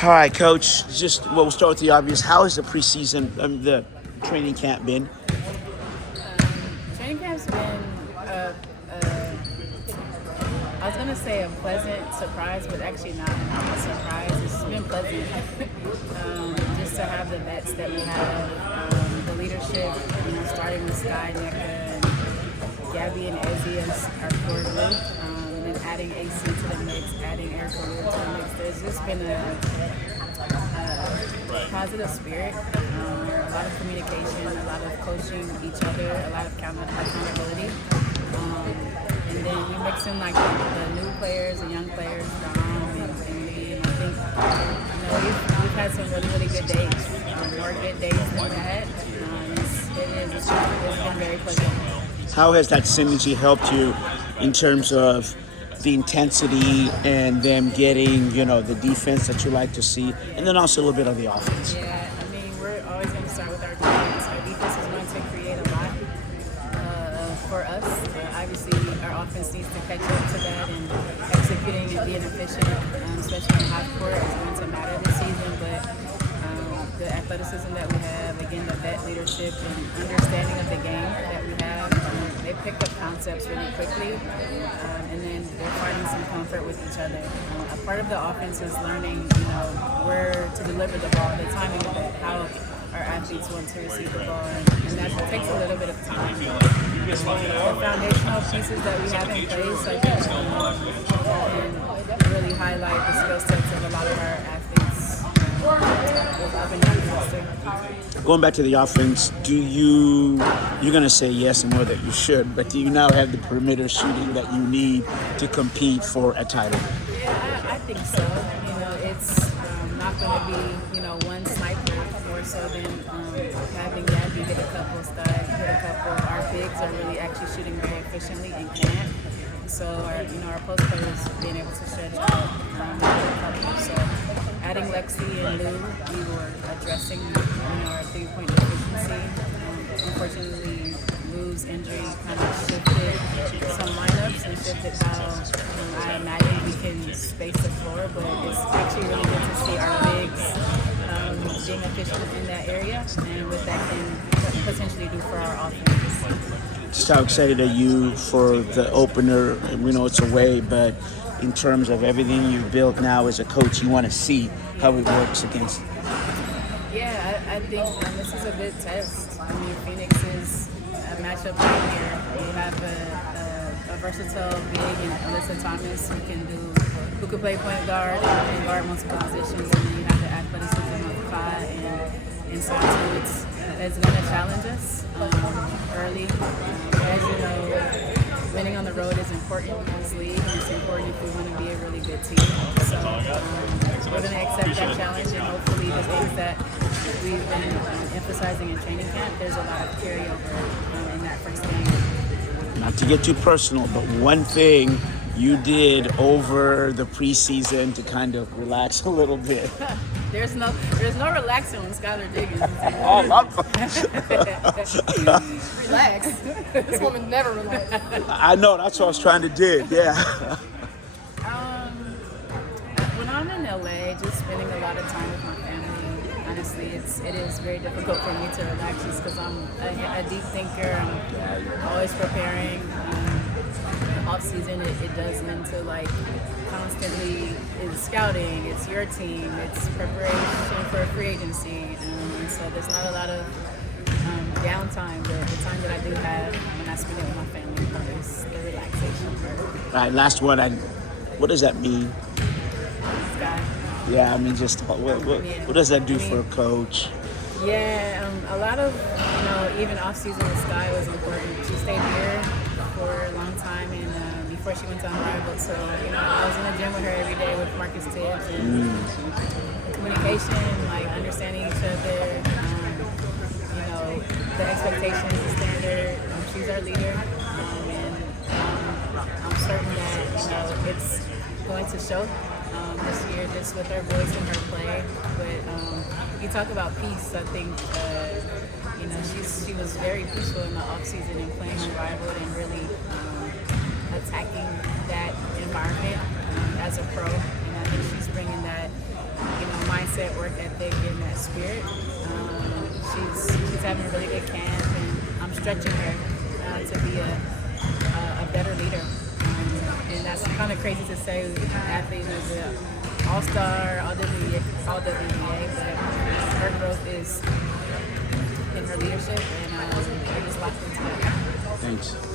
All right, Coach. We'll start with the obvious. How has the preseason, the training camp been? Training camp's been, I was gonna say a pleasant surprise, but actually not a surprise. It's been pleasant just to have the vets that we have, the leadership, starting with Sky, Nneka, and Gabby and Ezzy as our core group, and then adding AC to the mix, adding Erica Wood to the mix. There's just been a positive spirit, a lot of communication, a lot of coaching each other, a lot of accountability. And then you mix in like the new players, the young players, Dom and me, and I think we've had some really, really good days, more good days than that. It's been very pleasant. How has that synergy helped you in terms of the intensity and them getting, the defense that you like to see, and then also a little bit of the offense? Yeah, I mean, we're always going to start with our defense. Our defense is going to create a lot for us. Obviously, our offense needs to catch up to that, and executing and being efficient, especially in the half court, is going to matter this season. But the athleticism that we have, again, the vet leadership and understanding of the game that we have, they picked up concepts really quickly, and then they're finding some comfort with each other. A part of the offense is learning, where to deliver the ball, the timing of it, how our athletes want to receive the ball, and that takes a little bit of time. The foundational pieces that we have in place, I think, can really highlight the skill sets of a lot of our athletes up and down the roster. Going back to the offense, you're going to say yes and know that you should, but do you now have the perimeter shooting that you need to compete for a title? Yeah, I think so. It's not going to be, one sniper, more so than having Gabby hit a couple, Stud hit a couple. Our bigs are really actually shooting very efficiently and can't. So our post players being able to stretch out so adding Lexi and Lou, we were addressing our 3-point efficiency. Unfortunately, Lou's injury kind of shifted some lineups and shifted how I imagine we can space the floor, but it's actually really good to see our bigs being efficient in that area and what that can potentially do for our offense. Just how excited are you for the opener? We know it's away, but in terms of everything you've built now as a coach, you want to see how it works against. Yeah, I think this is a good test. I mean, Phoenix is a matchup right here. You have a versatile big in Alyssa Thomas who can play point guard and guard multiple positions, and then you have the athleticism of Kai and so it's going to challenge us early. As you know, winning on the road is important in this league, and it's important if we want to be a really good team. So we're going to accept that challenge, and hopefully the things that we've been emphasizing in training camp, there's a lot of carryover in that first game. Not to get too personal, but one thing you did over the preseason to kind of relax a little bit. There's no relaxing when Skylar Diggins is Relax. This woman never relaxes. I know, that's what I was trying to do, yeah. When I'm in LA, just spending a lot of time with my family, honestly, it is very difficult for me to relax just because I'm a deep thinker. I'm always preparing. Off season, it does lend to constantly it's scouting, it's your team, it's preparation for free agency, and so there's not a lot of downtime. The time that I do have when I spend it with my family is the relaxation. All right, last one. What does that mean? Sky. Yeah, I mean, just what does that do for a coach? Yeah, a lot of even off season with Sky was important. She stayed here for a long time, and before she went to Unrivaled, so I was in the gym with her every day with Marcus Tibbs, and communication, understanding each other, the expectations, the standard. She's our leader, and I'm certain that it's going to show this year just with her voice and her play. But you talk about peace. I think she was very peaceful in the off season and playing Unrivaled and really attacking that environment as a pro. And I think she's bringing that mindset, work ethic, and that spirit. She's having a really good camp, and I'm stretching her to be a better leader. And that's kind of crazy to say, an athlete who's an all-star, all WNBA, but her growth is in her leadership, and I just locked into that. Thanks.